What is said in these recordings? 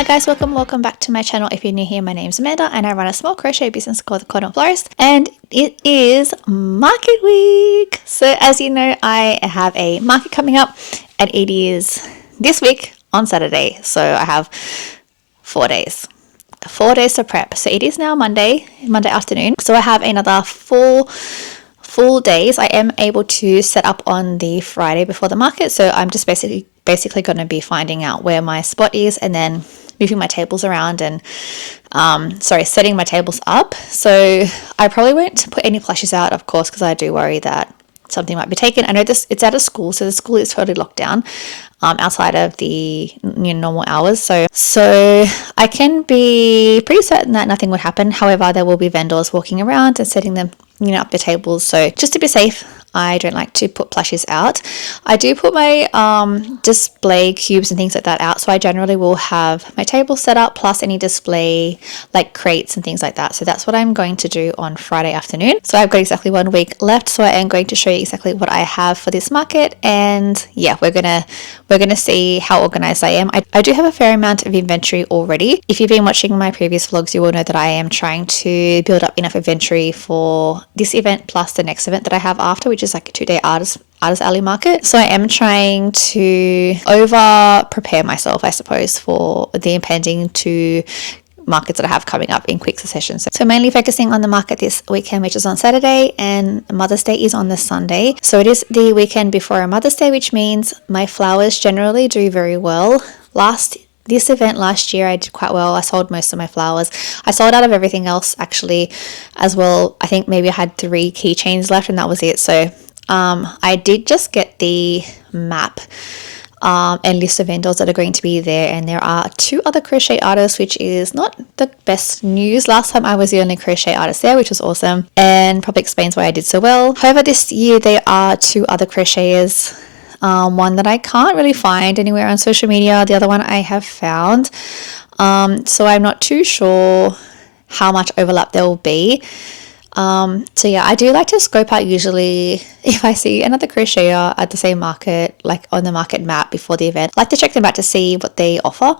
Hi guys, welcome back to my channel. If you're new here, my name's Amanda and I run a small crochet business called The Cotton Florist, and it is market week. So as you know, I have a market coming up and it is this week on Saturday. So I have 4 days to prep. So it is now Monday afternoon. So I have another full days. I am able to set up on the Friday before the market. So I'm just basically going to be finding out where my spot is and then moving my tables around and setting my tables up. So I probably won't put any plushies out, of course, because I do worry that something might be taken. I know it's out of school, so the school is totally locked down outside of the normal hours. So I can be pretty certain that nothing would happen. However, there will be vendors walking around and setting them up the tables. So just to be safe, I don't like to put plushies out. I do put my display cubes and things like that out. So I generally will have my table set up plus any display like crates and things like that. So that's what I'm going to do on Friday afternoon. So I've got exactly 1 week left. So I am going to show you exactly what I have for this market. And yeah, we're gonna see how organized I am. I do have a fair amount of inventory already. If you've been watching my previous vlogs, you will know that I am trying to build up enough inventory for this event plus the next event that I have after, which is like a 2-day artist alley market. So I am trying to over prepare myself, I suppose, for the impending 2 markets that I have coming up in quick succession. So mainly focusing on the market this weekend, which is on Saturday, and Mother's Day is on the Sunday. So it is the weekend before Mother's Day, which means my flowers generally do very well. This event last year I did quite well. I sold most of my flowers. I sold out of everything else actually as well. I think maybe I had 3 keychains left and that was it. So I did just get the map and list of vendors that are going to be there, and there are 2 other crochet artists, which is not the best news. Last time I was the only crochet artist there, which was awesome and probably explains why I did so well. However, this year there are 2 other crocheters. One that I can't really find anywhere on social media, the other one I have found. So I'm not too sure how much overlap there will be. So yeah, I do like to scope out usually if I see another crocheter at the same market, like on the market map before the event. I like to check them out to see what they offer,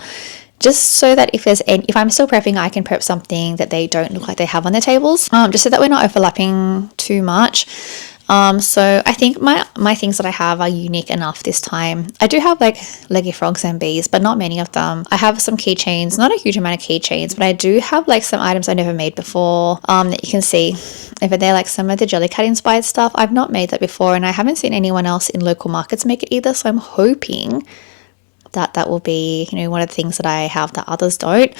just so that if I'm still prepping, I can prep something that they don't look like they have on their tables, just so that we're not overlapping too much. So I think my things that I have are unique enough this time. I do have like leggy frogs and bees, but not many of them. I have some keychains, not a huge amount of keychains, but I do have like some items I never made before that you can see. If they're like some of the Jellycat inspired stuff, I've not made that before, and I haven't seen anyone else in local markets make it either. So I'm hoping that will be, one of the things that I have that others don't.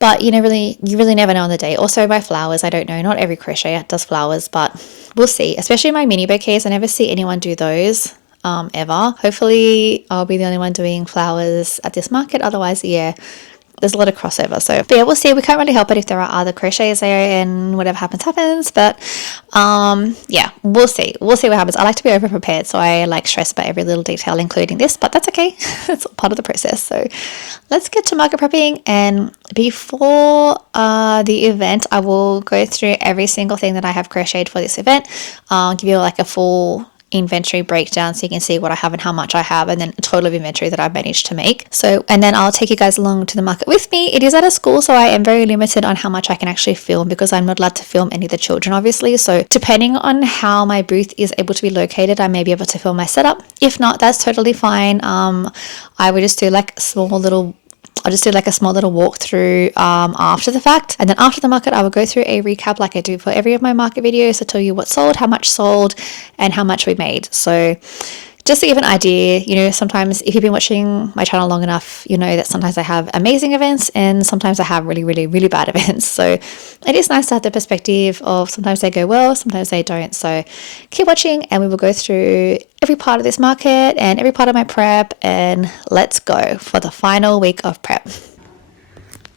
But you really never know on the day. Also my flowers, I don't know, not every crochet does flowers, but we'll see. Especially my mini bouquets, I never see anyone do those ever. Hopefully I'll be the only one doing flowers at this market. Otherwise, yeah, there's a lot of crossover. So but yeah, we'll see. We can't really help it if there are other crocheters there, and whatever happens. But yeah, we'll see what happens. I like to be over prepared, so I like stress about every little detail, including this, but that's okay. It's all part of the process. So let's get to market prepping. And before the event, I will go through every single thing that I have crocheted for this event. I'll give you like a full inventory breakdown so you can see what I have and how much I have, and then a total of inventory that I've managed to make. So, and then I'll take you guys along to the market with me. It is at a school, so I am very limited on how much I can actually film because I'm not allowed to film any of the children, obviously. So depending on how my booth is able to be located, I may be able to film my setup. If not, that's totally fine. I would just do like a small little walkthrough after the fact, and then after the market I will go through a recap like I do for every of my market videos to tell you what sold, how much sold, and how much we made. So just to give an idea, sometimes if you've been watching my channel long enough, you know that sometimes I have amazing events and sometimes I have really, really, really bad events. So it is nice to have the perspective of sometimes they go well, sometimes they don't. So keep watching and we will go through every part of this market and every part of my prep, and let's go for the final week of prep.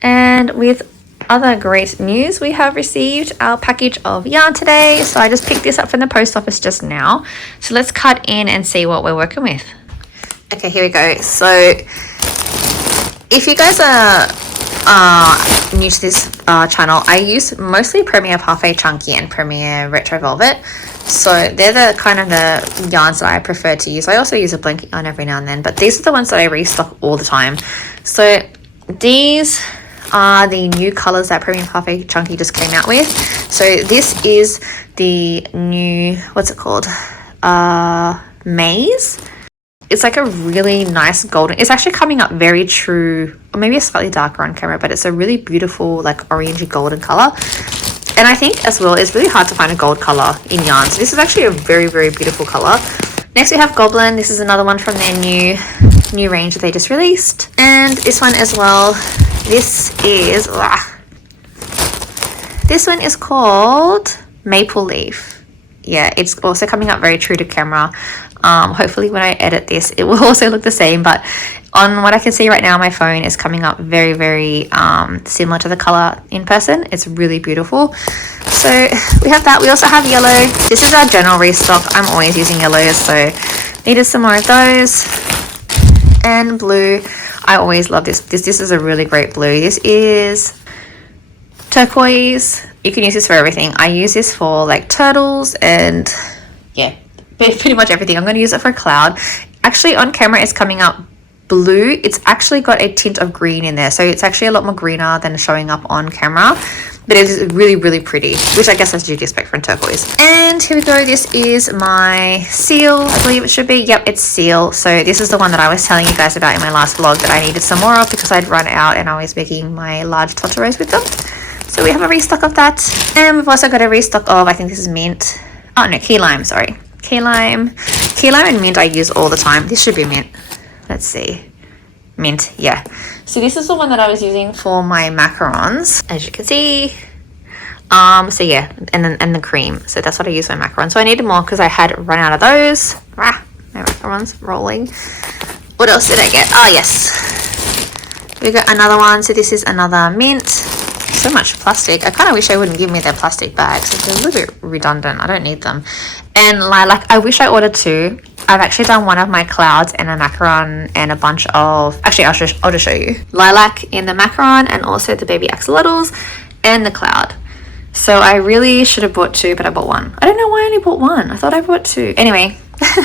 And with other great news, we have received our package of yarn today. So I just picked this up from the post office just now. So let's cut in and see what we're working with. Okay, here we go. So if you guys are new to this channel, I use mostly Premier Parfait Chunky and Premier Retro Velvet. So they're the kind of the yarns that I prefer to use. I also use a blanket yarn every now and then, but these are the ones that I restock all the time. So these are the new colors that Premium Parfait Chunky just came out with. So this is the new, what's it called? Maze. It's like a really nice golden, it's actually coming up very true, or maybe a slightly darker on camera, but it's a really beautiful like orangey golden color. And I think as well, it's really hard to find a gold color in yarn. So this is actually a very, very beautiful color. Next we have Goblin. This is another one from their new range that they just released. And this one as well, this one is called Maple Leaf. Yeah, it's also coming up very true to camera. Hopefully when I edit this it will also look the same, but on what I can see right now on my phone is coming up very, very similar to the color in person. It's really beautiful. So we have that. We also have yellow. This is our general restock. I'm always using yellows, so needed some more of those. And blue, I always love this. This is a really great blue. This is turquoise. You can use this for everything. I use this for like turtles and yeah, pretty much everything. I'm going to use it for cloud. Actually on camera it's coming up blue. It's actually got a tint of green in there, so it's actually a lot more greener than showing up on camera, but it is really, really pretty, which I guess as you'd expect from turquoise. And here we go. This is my seal, I believe it should be. Yep, it's seal. So this is the one that I was telling you guys about in my last vlog that I needed some more of because I'd run out and I was making my large Totoros with them. So we have a restock of that. And we've also got a restock of, I think this is mint. Oh no, key lime, sorry. Key lime and mint I use all the time. This should be mint. Let's see. Mint, yeah. So this is the one that I was using for my macarons, as you can see. So yeah, and the cream. So that's what I use for my macarons. So I needed more because I had run out of those. My macarons rolling. What else did I get? Oh yes. We got another one. So this is another mint. So much plastic. I kind of wish they wouldn't give me their plastic bags. It's a little bit redundant. I don't need them. And lilac, I wish I ordered two. I've actually done one of my clouds and a macaron and a bunch of, actually I'll just show you. Lilac in the macaron and also the baby axolotls and the cloud. So I really should have bought two, but I bought one. I don't know why I only bought one. I thought I bought two. Anyway,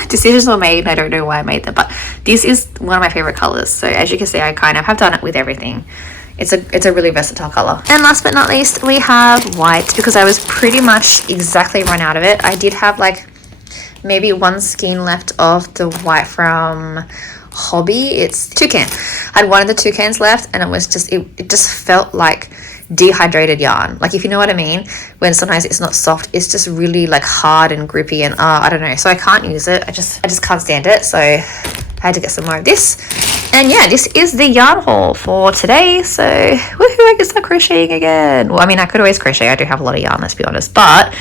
decisions were made and I don't know why I made them, but this is one of my favorite colors. So as you can see, I kind of have done it with everything. It's a really versatile color. And last but not least, we have white because I was pretty much exactly run out of it. I did have like maybe one skein left of the white from Hobby. It's toucan. I had one of the toucans left and it was just, it just felt like dehydrated yarn. Like if you know what I mean, when sometimes it's not soft, it's just really like hard and grippy and I don't know. So I can't use it. I just can't stand it. So I had to get some more of this. And yeah, this is the yarn haul for today. So woohoo, I can start crocheting again. Well, I mean, I could always crochet. I do have a lot of yarn, let's be honest, but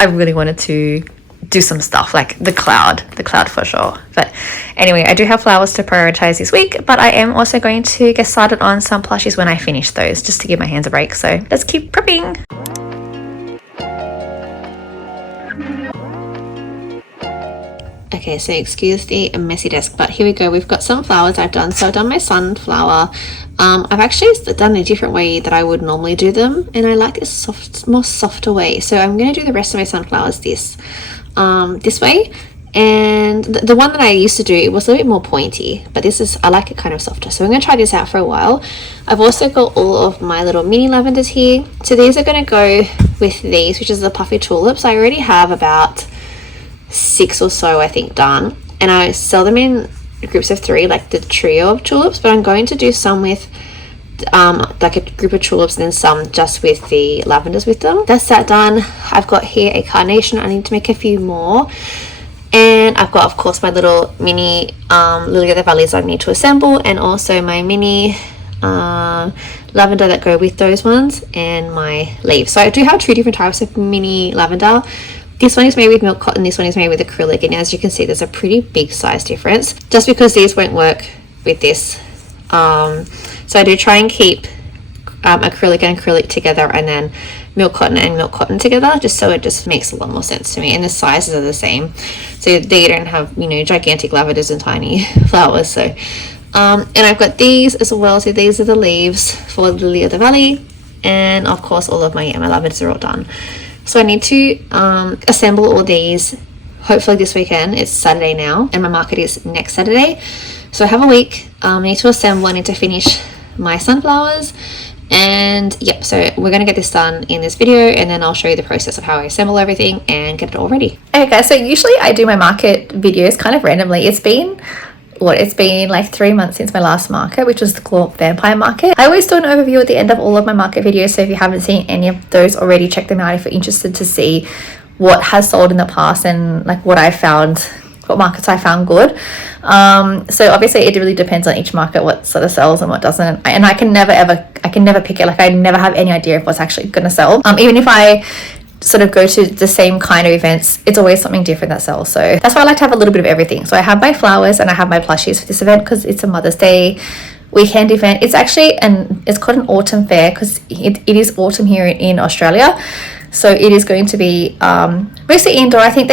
I really wanted to do some stuff like the cloud for sure. But anyway, I do have flowers to prioritize this week, but I am also going to get started on some plushies when I finish those, just to give my hands a break. So let's keep prepping. Okay, so excuse the messy desk, but here we go. We've got some flowers I've done. So I've done my sunflower. I've actually done a different way that I would normally do them, and I like a more softer way. So I'm going to do the rest of my sunflowers this way. And the one that I used to do, it was a little bit more pointy, but this is, I like it kind of softer. So I'm going to try this out for a while. I've also got all of my little mini lavenders here. So these are going to go with these, which is the puffy tulips. I already have about 6 or so I think done, and I sell them in groups of 3, like the trio of tulips, but I'm going to do some with like a group of tulips and then some just with the lavenders with them. That's that done. I've got here a carnation. I need to make a few more, and I've got of course my little mini lily of the valleys I need to assemble, and also my mini lavender that go with those ones, and my leaves. So I do have 2 different types of mini lavender. This one is made with milk cotton, this one is made with acrylic, and as you can see there's a pretty big size difference just because these won't work with this. So I do try and keep acrylic and acrylic together, and then milk cotton and milk cotton together, just so it just makes a lot more sense to me, and the sizes are the same, so they don't have, you know, gigantic lavenders and tiny flowers. So and I've got these as well. So these are the leaves for the lily of the valley, and of course all of my lavenders are all done. So I need to assemble all these hopefully this weekend. It's Saturday now and my market is next Saturday, so I have a week. I need to assemble, I need to finish my sunflowers. And yep, so we're gonna get this done in this video, and then I'll show you the process of how I assemble everything and get it all ready. Okay guys, so usually I do my market videos kind of randomly. It's been like 3 months since my last market, which was the Claw Vampire Market. I always do an overview at the end of all of my market videos, so if you haven't seen any of those already, check them out if you're interested to see what has sold in the past and like what I found, what markets I found good. So obviously it really depends on each market what sort of sells and what doesn't, and I can never pick it. Like I never have any idea of what's actually going to sell. Even if I sort of go to the same kind of events, it's always something different that sells. So that's why I like to have a little bit of everything. So I have my flowers and I have my plushies for this event because it's a Mother's Day weekend event. It's actually it's called an autumn fair because it is autumn here in Australia. So it is going to be mostly indoor. I think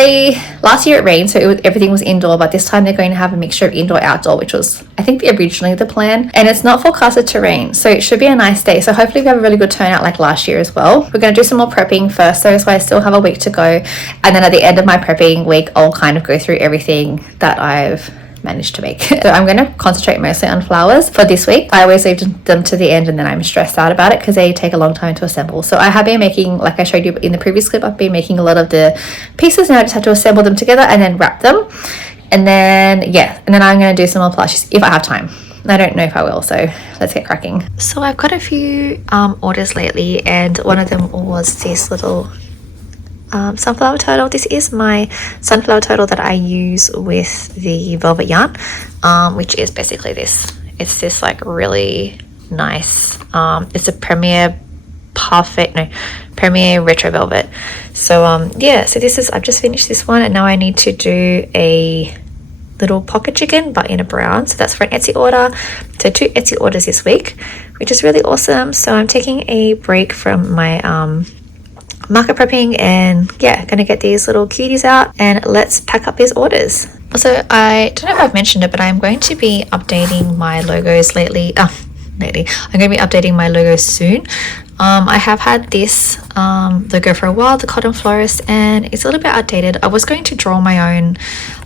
last year it rained, so everything was indoor, but this time they're going to have a mixture of indoor outdoor, which was I think originally the plan, and it's not forecasted to rain, so it should be a nice day. So hopefully we have a really good turnout like last year as well. We're going to do some more prepping first though, so I still have a week to go, and then at the end of my prepping week I'll kind of go through everything that I've managed to make. So I'm going to concentrate mostly on flowers for this week. I always leave them to the end and then I'm stressed out about it because they take a long time to assemble. So I have been making, like I showed you in the previous clip, I've been making a lot of the pieces. Now I just have to assemble them together and then wrap them, and then I'm going to do some more plushies if I have time. I don't know if I will, so let's get cracking. So I've got a few orders lately, and one of them was this little sunflower turtle. This is my sunflower turtle that I use with the velvet yarn, which is basically this. It's this like really nice, it's a Premier retro velvet. So yeah, so this is, I've just finished this one, and now I need to do a little pocket chicken but in a brown. So that's for an Etsy order. So 2 Etsy orders this week, which is really awesome. So I'm taking a break from my market prepping, and yeah, gonna get these little cuties out and let's pack up these orders. Also, I don't know if I've mentioned it, but I'm going to be updating my logos lately. I'm going to be updating my logos soon. I have had this logo for a while, the Cotton Florist, and it's a little bit outdated. I was going to draw my own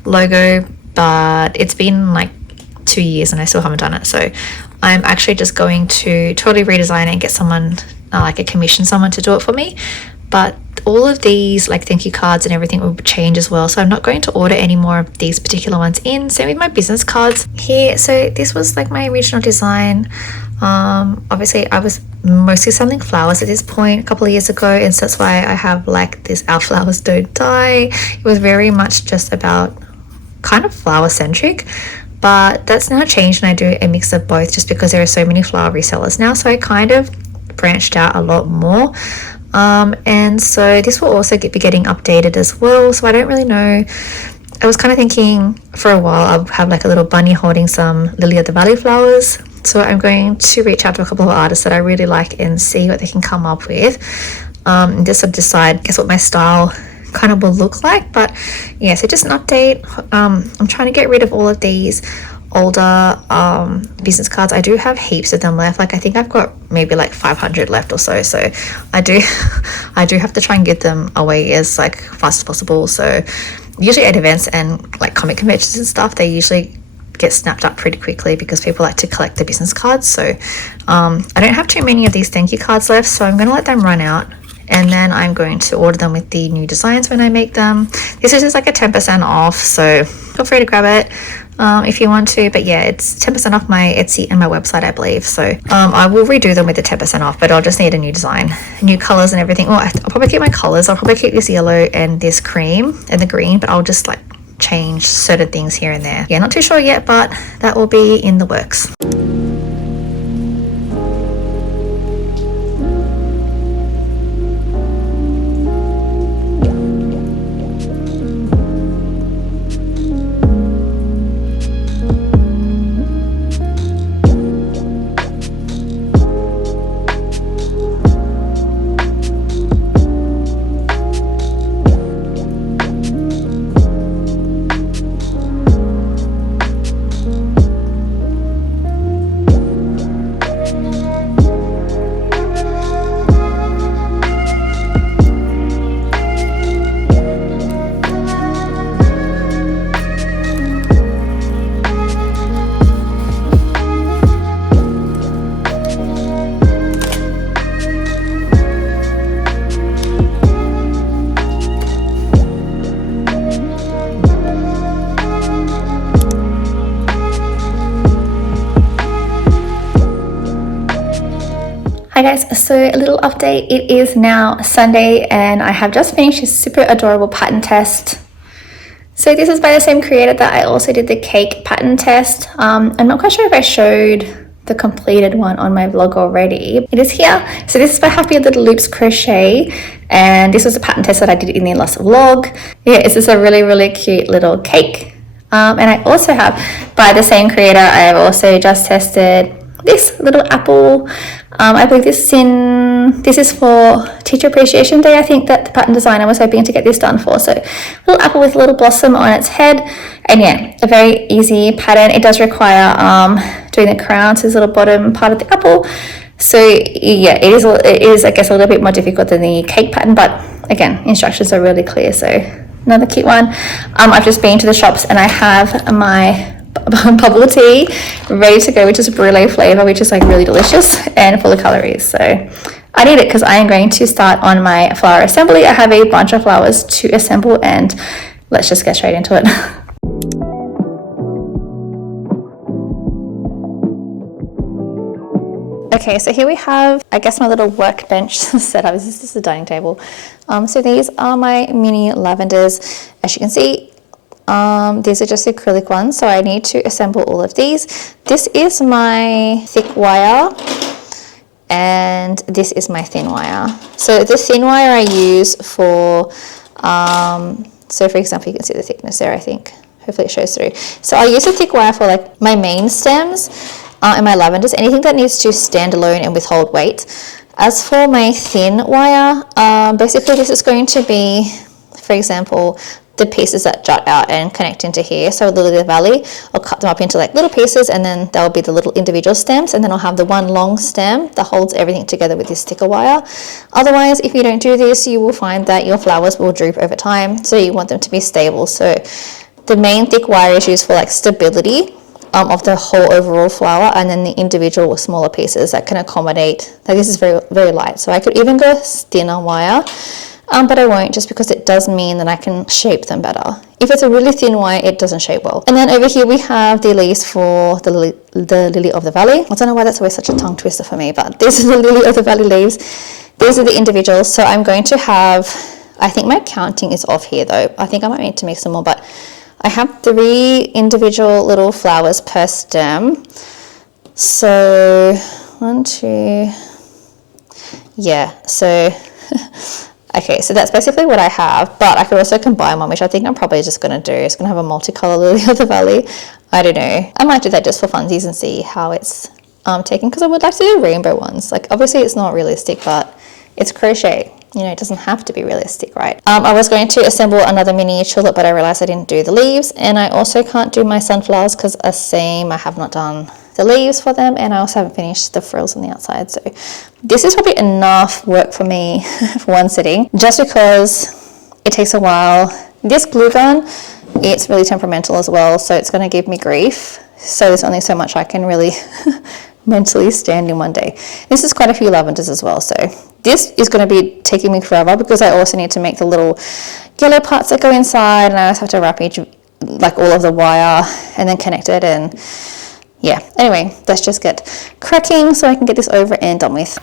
logo, but it's been like 2 years and I still haven't done it. So I'm actually just going to totally redesign it and get someone, commission someone to do it for me. But all of these like thank you cards and everything will change as well, so I'm not going to order any more of these particular ones in. Same with my business cards here. So this was like my original design. Obviously I was mostly selling flowers at this point a couple of years ago, and so that's why I have like this Our Flowers Don't Die. It was very much just about kind of flower centric, but that's now changed and I do a mix of both just because there are so many flower resellers now, so I kind of branched out a lot more. And so this will also be getting updated as well, so I don't really know. I was kind of thinking for a while I'll have like a little bunny holding some Lily of the Valley flowers, so I'm going to reach out to a couple of artists that I really like and see what they can come up with, and just sort of decide guess what my style kind of will look like. But yeah, so just an update. I'm trying to get rid of all of these older business cards. I do have heaps of them left. Like I think I've got maybe like 500 left or so, so I do have to try and get them away as like fast as possible. So usually at events and like comic conventions and stuff, they usually get snapped up pretty quickly because people like to collect the business cards. So I don't have too many of these thank you cards left, so I'm going to let them run out, and then I'm going to order them with the new designs when I make them. This is just like a 10% off, so feel free to grab it if you want to. But yeah, it's 10% off my Etsy and my website, I believe. So I will redo them with the 10% off, but I'll just need a new design, new colors and everything. Well, I'll probably keep my colors. I'll probably keep this yellow and this cream and the green, but I'll just like change certain things here and there. Yeah, not too sure yet, but that will be in the works. Hi guys, so a little update. It is now Sunday and I have just finished this super adorable pattern test. So this is by the same creator that I also did the cake pattern test. I'm not quite sure if I showed the completed one on my vlog already. It is here. So this is by Happy Little Loops Crochet, and this was a pattern test that I did in the last vlog. Yeah, it's just a really cute little cake. And I also have, by the same creator, I have also just tested this little apple. I believe this is for Teacher Appreciation Day. I think that the pattern designer was hoping to get this done for. So little apple with a little blossom on its head, and yeah, a very easy pattern. It does require doing the crown, so this little bottom part of the apple. So yeah, it is I guess a little bit more difficult than the cake pattern, but again, instructions are really clear. So another cute one. I've just been to the shops and I have my bubble tea ready to go, which is a brulee flavor, which is like really delicious and full of calories. So I need it because I am going to start on my flower assembly. I have a bunch of flowers to assemble, and let's just get straight into it. Okay, so here we have, I guess, my little workbench setup. This is the dining table. So these are my mini lavenders. As you can see, these are just acrylic ones, so I need to assemble all of these. This is my thick wire and this is my thin wire. So the thin wire I use for, so for example, you can see the thickness there, I think. Hopefully it shows through. So I use a thick wire for like my main stems and my lavenders, anything that needs to stand alone and withhold weight. As for my thin wire, basically this is going to be, for example, the pieces that jut out and connect into here. So Lily of the Valley, I'll cut them up into like little pieces, and then there'll be the little individual stems, and then I'll have the one long stem that holds everything together with this thicker wire. Otherwise, if you don't do this, you will find that your flowers will droop over time, so you want them to be stable. So the main thick wire is used for like stability of the whole overall flower, and then the individual smaller pieces that can accommodate, like this is very light, so I could even go thinner wire. But I won't, just because it does mean that I can shape them better. If it's a really thin wire, it doesn't shape well. And then over here we have the leaves for the Lily of the Valley. I don't know why that's always such a tongue twister for me, but these are the Lily of the Valley leaves. These are the individuals. So I'm going to have, I think my counting is off here though. I think I might need to make some more, but I have 3 individual little flowers per stem. So 1, 2, yeah, so okay, so that's basically what I have, but I could also combine one, which I think I'm probably just going to do. It's going to have a multicolor Lily of the Valley. I don't know. I might do that just for funsies and see how it's taken, because I would like to do rainbow ones. Like, obviously it's not realistic, but it's crochet. You know, it doesn't have to be realistic, right? I was going to assemble another mini tulip, but I realized I didn't do the leaves, and I also can't do my sunflowers because I have not done the leaves for them, and I also haven't finished the frills on the outside. So this is probably enough work for me for one sitting, just because it takes a while. This glue gun, it's really temperamental as well, so it's going to give me grief. So there's only so much I can really mentally stand in one day. This is quite a few lavenders as well, so this is going to be taking me forever because I also need to make the little yellow parts that go inside, and I also have to wrap like all of the wire and then connect it, and yeah, anyway, let's just get cracking so I can get this over and done with.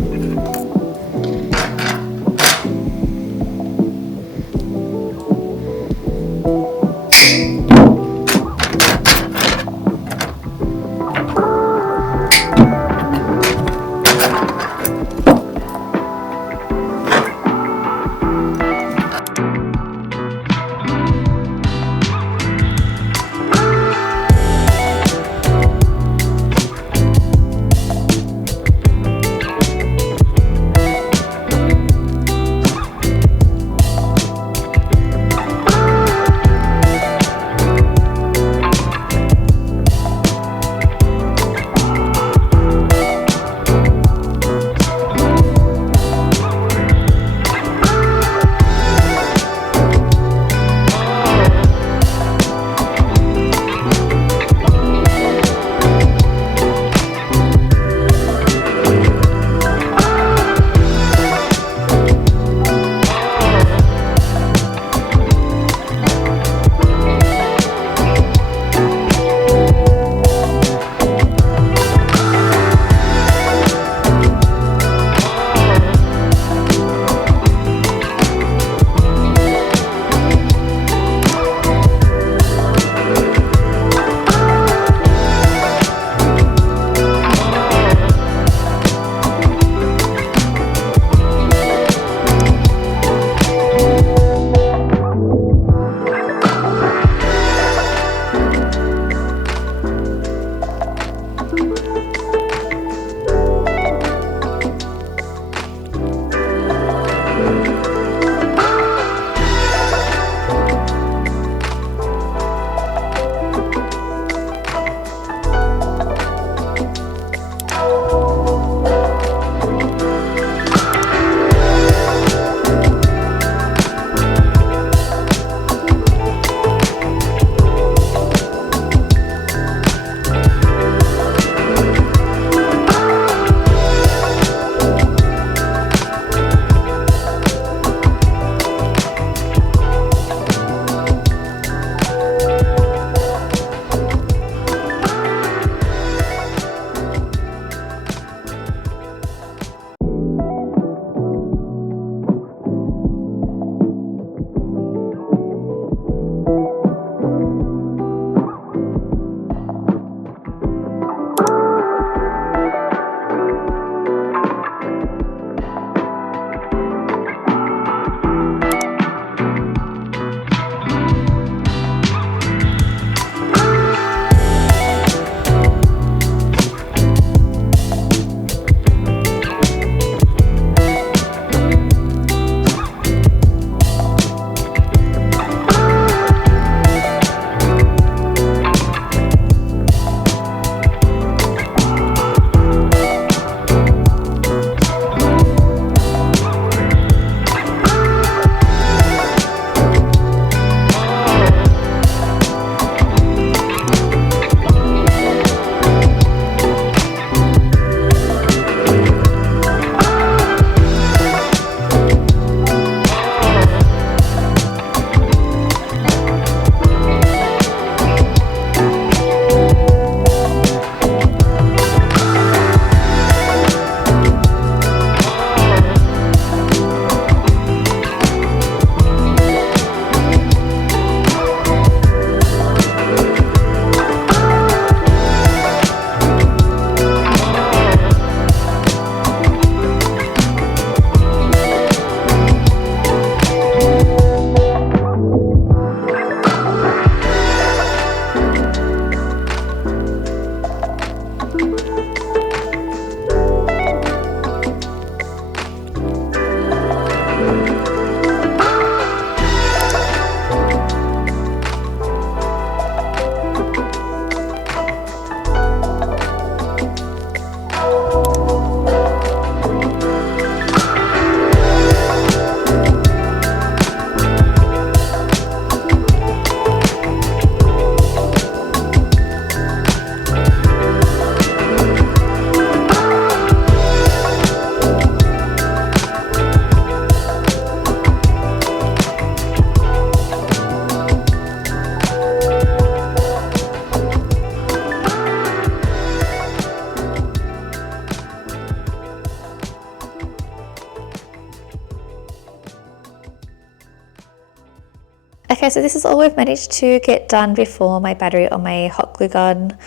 Okay, so this is all we've managed to get done before my battery on my hot glue gun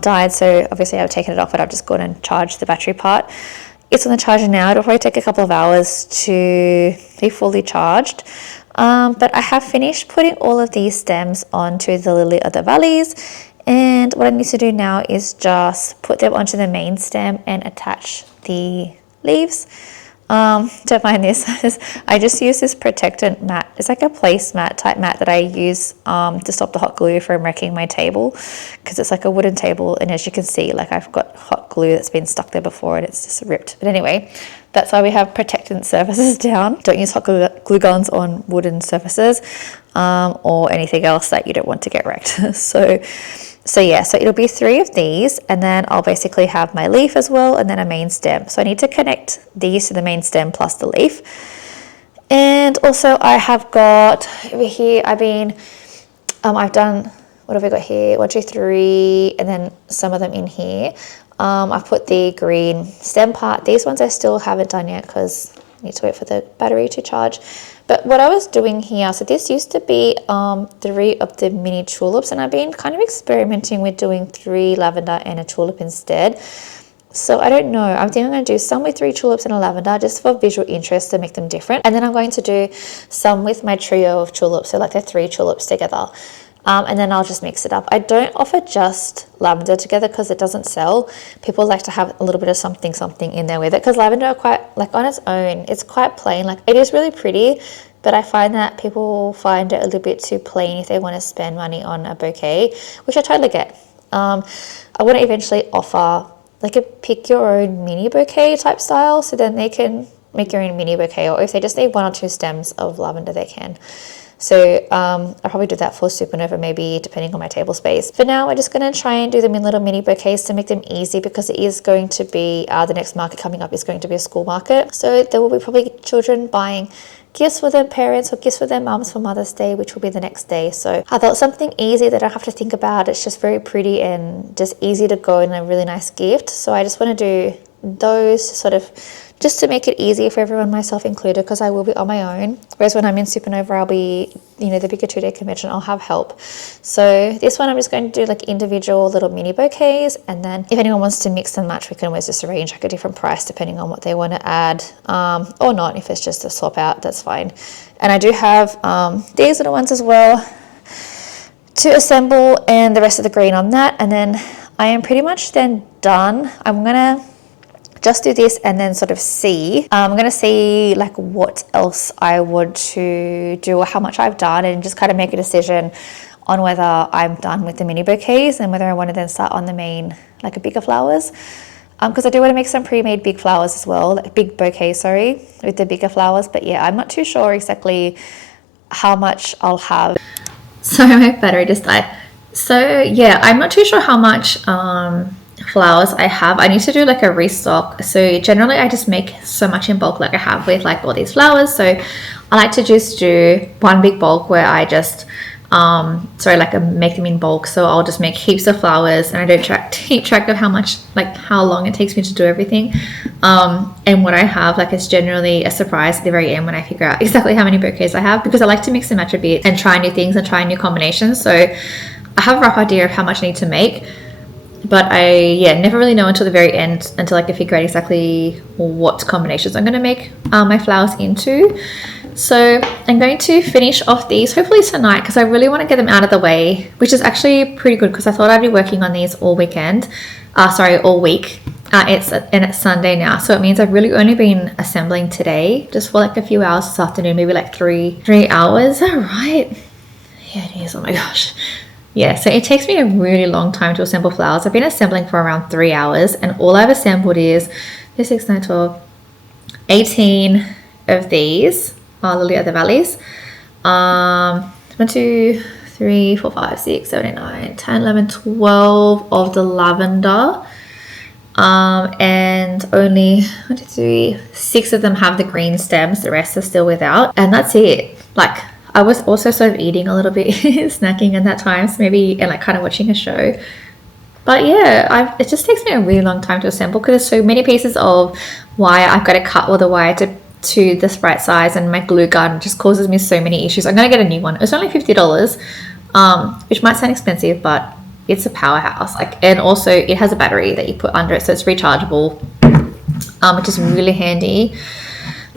died. So obviously I've taken it off, but I've just gone and charged the battery part. It's on the charger now. It'll probably take a couple of hours to be fully charged. But I have finished putting all of these stems onto the Lily of the Valleys. And what I need to do now is just put them onto the main stem and attach the leaves. Don't mind this. I just use this protectant mat. It's like a placemat type mat that I use to stop the hot glue from wrecking my table, because it's like a wooden table, and as you can see, like I've got hot glue that's been stuck there before and it's just ripped. But anyway, that's why we have protectant surfaces down. Don't use hot glue guns on wooden surfaces or anything else that you don't want to get wrecked. So yeah, so it'll be 3 of these, and then I'll basically have my leaf as well, and then a main stem. So I need to connect these to the main stem plus the leaf. And also I have got over here, I've done, what have I got here? 1, 2, 3, and then some of them in here. I've put the green stem part. These ones I still haven't done yet because I need to wait for the battery to charge. But what I was doing here, so this used to be 3 of the mini tulips, and I've been kind of experimenting with doing 3 lavender and a tulip instead. So I don't know, I think I'm going to do some with 3 tulips and a lavender just for visual interest to make them different. And then I'm going to do some with my trio of tulips, so like the 3 tulips together. And then I'll just mix it up. I don't offer just lavender together because it doesn't sell. People like to have a little bit of something in there with it, because lavender are quite, like on its own, it's quite plain. Like it is really pretty, but I find that people find it a little bit too plain if they want to spend money on a bouquet, which I totally get. I want to eventually offer like a pick your own mini bouquet type style, so then they can make your own mini bouquet, or if they just need 1 or 2 stems of lavender, they can. So I'll probably do that for supernova, maybe, depending on my table space. For now, we're just going to try and do them in little mini bouquets to make them easy, because it is going to be, the next market coming up is going to be a school market. So there will be probably children buying gifts for their parents or gifts for their mums for Mother's Day, which will be the next day. So I thought something easy that I don't have to think about. It's just very pretty and just easy to go, and a really nice gift. So I just want to do those sort of just to make it easier for everyone, myself included, because I will be on my own. Whereas when I'm in Supernova, I'll be, the bigger 2-day convention, I'll have help. So this one I'm just going to do like individual little mini bouquets, and then if anyone wants to mix and match, we can always just arrange like a different price depending on what they want to add, or not. If it's just a swap out, that's fine. And I do have these little ones as well to assemble, and the rest of the green on that, and then I am pretty much then done. I'm gonna just do this and then sort of see. I'm going to see like what else I want to do, or how much I've done, and just kind of make a decision on whether I'm done with the mini bouquets and whether I want to then start on the main, like a bigger flowers. Because I do want to make some pre-made big flowers as well, like big bouquets, with the bigger flowers. But yeah, I'm not too sure exactly how much I'll have. So my battery just died. So yeah, I'm not too sure how much flowers I have. I need to do like a restock. So generally I just make so much in bulk, like I have with like all these flowers. So I like to just do one big bulk where I just make them in bulk. So I'll just make heaps of flowers, and I don't keep track of how long it takes me to do everything. And what I have, like, it's generally a surprise at the very end when I figure out exactly how many bouquets I have, because I like to mix and match a bit and try new things and try new combinations. So I have a rough idea of how much I need to make, but I never really know until the very end, until I can figure out exactly what combinations I'm going to make my flowers into. So I'm going to finish off these hopefully tonight, because I really want to get them out of the way, which is actually pretty good, because I thought I'd be working on these all week. It's Sunday now, so it means I've really only been assembling today, just for like a few hours this afternoon, maybe like three hours. Is that right? Yeah, it is. Oh my gosh. Yeah, so it takes me a really long time to assemble flowers. I've been assembling for around 3 hours, and all I've assembled is 6, 9, 12, 18 of these Lily of the Valleys. 1, 2, 3, 4, 5, 6, 7, 8, 9, 10, 11, 12 of the lavender. And only 1, 2, 3, 6 of them have the green stems. The rest are still without, and that's it. Like, I was also sort of eating a little bit, snacking at that time, so maybe, and like kind of watching a show. But yeah, it just takes me a really long time to assemble, because there's so many pieces of wire I've got to cut all the wire to to this right size, and my glue gun just causes me so many issues. I'm going to get a new one. It's only $50, which might sound expensive, but it's a powerhouse. Like, and also it has a battery that you put under it, so it's rechargeable, which is really handy.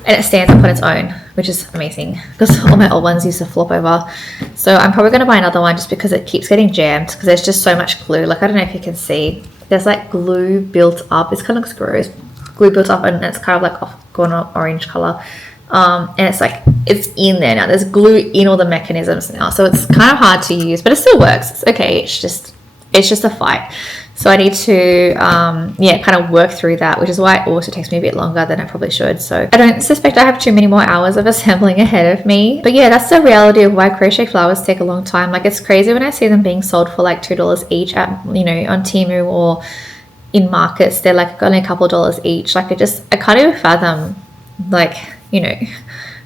And it stands up on its own, which is amazing because all my old ones used to flop over. So I'm probably going to buy another one just because it keeps getting jammed, because there's just so much glue. Like, I don't know if you can see, there's like glue built up. It's kind of looks gross. Glue built up, and it's kind of like gone orange color. And it's like, it's in there now. There's glue in all the mechanisms now. So it's kind of hard to use, but it still works. It's okay. It's just a fight. So I need to, kind of work through that, which is why it also takes me a bit longer than I probably should. So I don't suspect I have too many more hours of assembling ahead of me. But yeah, that's the reality of why crochet flowers take a long time. Like, it's crazy when I see them being sold for like $2 each at, on Temu or in markets. They're like only a couple of dollars each. Like, I can't even fathom, like,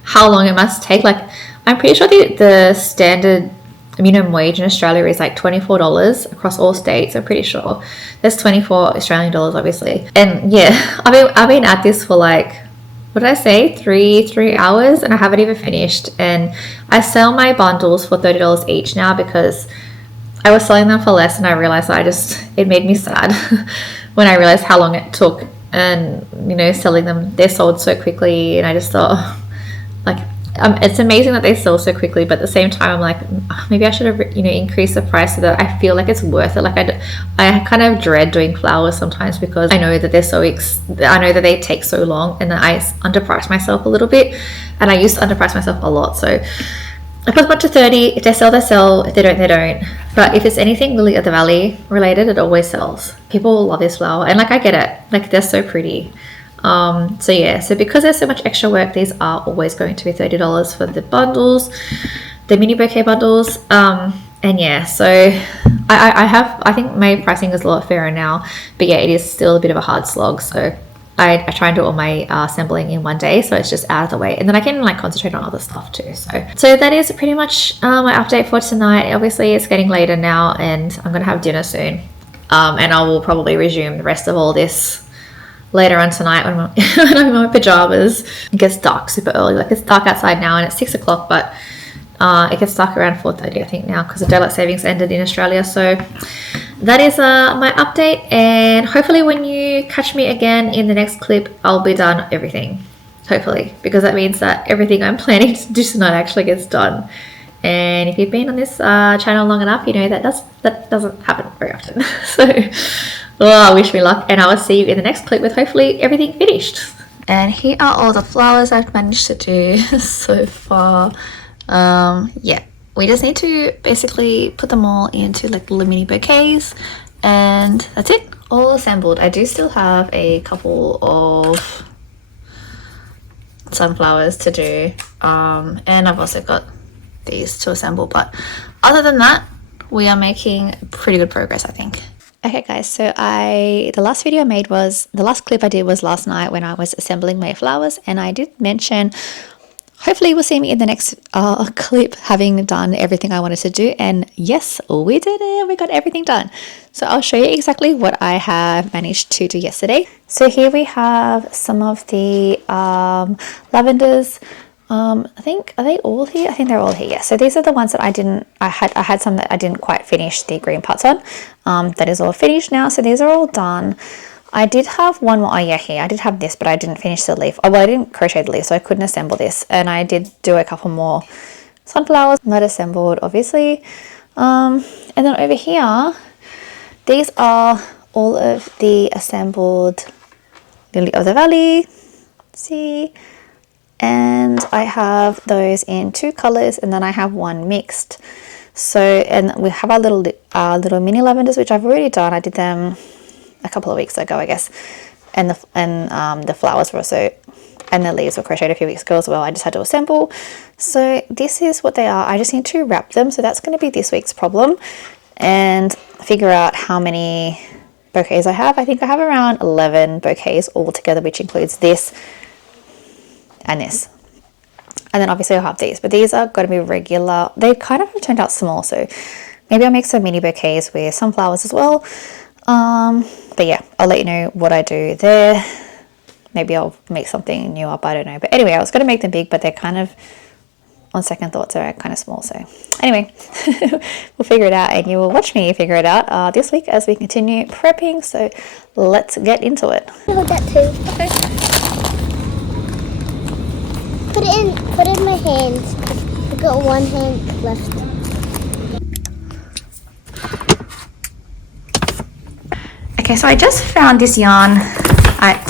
how long it must take. Like, I'm pretty sure the standard minimum wage in Australia is like $24 across all states. I'm pretty sure there's 24 Australian dollars, obviously. And yeah, I've been at this for like, what did I say, three hours, and I haven't even finished. And I sell my bundles for $30 each now because I was selling them for less, and I realized it made me sad when I realized how long it took. And selling them, they're sold so quickly, and I just thought, like, it's amazing that they sell so quickly, but at the same time I'm like, maybe I should have increased the price so that I feel like it's worth it. Like, I kind of dread doing flowers sometimes because I know that they're I know that they take so long, and then I underprice myself a little bit, and I used to underprice myself a lot. So I put them up to 30. If they sell, they sell. If they don't, they don't. But if it's anything Lily of the Valley related, it always sells. People love this flower, and like, I get it. Like, they're so pretty. So because there's so much extra work, these are always going to be $30 for the bundles, the mini bouquet bundles. And yeah, so I think my pricing is a lot fairer now, but yeah, it is still a bit of a hard slog. So I try and do all my assembling in one day, so it's just out of the way, and then I can like concentrate on other stuff too. So that is pretty much my update for tonight. Obviously it's getting later now, and I'm gonna have dinner soon, and I will probably resume the rest of all this later on tonight when I'm in my pajamas. It gets dark super early. Like, it's dark outside now, and it's 6 o'clock, but it gets dark around 4:30 I think now, because the daylight savings ended in Australia. So that is my update, and hopefully when you catch me again in the next clip, I'll be done everything, hopefully, because that means that everything I'm planning to do tonight actually gets done. And if you've been on this channel long enough, you know that doesn't happen very often. So wish me luck, and I will see you in the next clip with hopefully everything finished. And here are all the flowers I've managed to do so far. Yeah, we just need to basically put them all into like little mini bouquets, and that's it, all assembled. I do still have a couple of sunflowers to do, and I've also got these to assemble, but other than that, we are making pretty good progress, I think. Okay guys, so the last clip I did was last night when I was assembling my flowers, and I did mention hopefully you will see me in the next clip having done everything I wanted to do, and yes, we did it. We got everything done. So I'll show you exactly what I have managed to do yesterday. So here we have some of the lavenders. I think, are they all here? I think they're all here. Yeah. So these are the ones that I had some that I didn't quite finish the green parts on. That is all finished now. So these are all done. I did have one more. Oh yeah, here I did have this, but I didn't finish the leaf. Oh well, I didn't crochet the leaf, so I couldn't assemble this. And I did do a couple more sunflowers, not assembled, obviously. And then over here, these are all of the assembled Lily of the Valley. See. And I have those in 2 colors, and then I have one mixed. So, and we have our little mini lavenders, which I've already done. I did them a couple of weeks ago, I guess. And the flowers were also, and the leaves were crocheted a few weeks ago as well. I just had to assemble. So this is what they are. I just need to wrap them. So that's going to be this week's problem, and figure out how many bouquets I have. I think I have around 11 bouquets altogether, which includes this and this, and then obviously I'll have these, but these are going to be regular. They kind of have turned out small, so maybe I'll make some mini bouquets with sunflowers as well. But yeah, I'll let you know what I do there. maybe I'll make something new up, I don't know. But anyway, I was going to make them big, but they're kind of, on second thoughts, are kind of small. So anyway, we'll figure it out, and you will watch me figure it out this week as we continue prepping. So let's get into it. Hold that too. Okay. Put it in my hands. I've got one hand left. Okay, so I just found this yarn at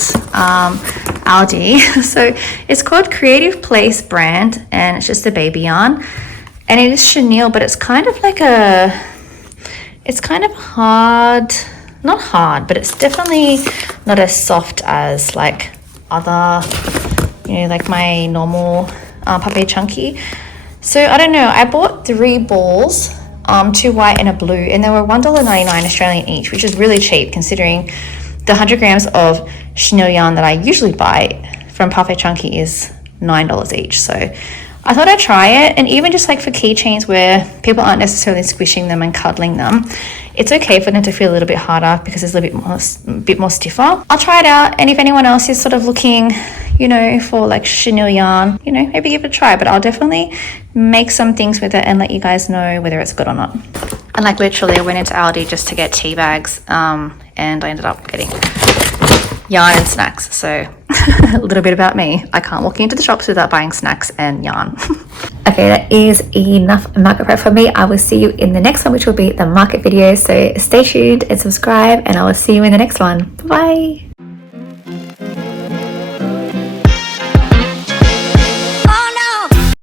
Aldi. So it's called Creative Place brand, and it's just a baby yarn, and it is chenille, but it's kind of like it's kind of hard, not hard, but it's definitely not as soft as like other, you know, like my normal papier chunky. So I don't know, I bought 3 balls, 2 white and a blue, and they were $1.99 Australian each, which is really cheap considering the 100 grams of chenille yarn that I usually buy from Parfait Chunky is $9 each. So I thought I'd try it, and even just like for keychains where people aren't necessarily squishing them and cuddling them, it's okay for them to feel a little bit harder because it's a little bit more stiffer. I'll try it out, and if anyone else is sort of looking, you know, for like chenille yarn, you know, maybe give it a try. But I'll definitely make some things with it and let you guys know whether it's good or not. And like literally I went into Aldi just to get tea bags, and I ended up getting yarn and snacks. So a little bit about me. I can't walk into the shops without buying snacks and yarn. Okay, that is enough market prep for me. I will see you in the next one, which will be the market video. So stay tuned and subscribe, and I will see you in the next one. Bye.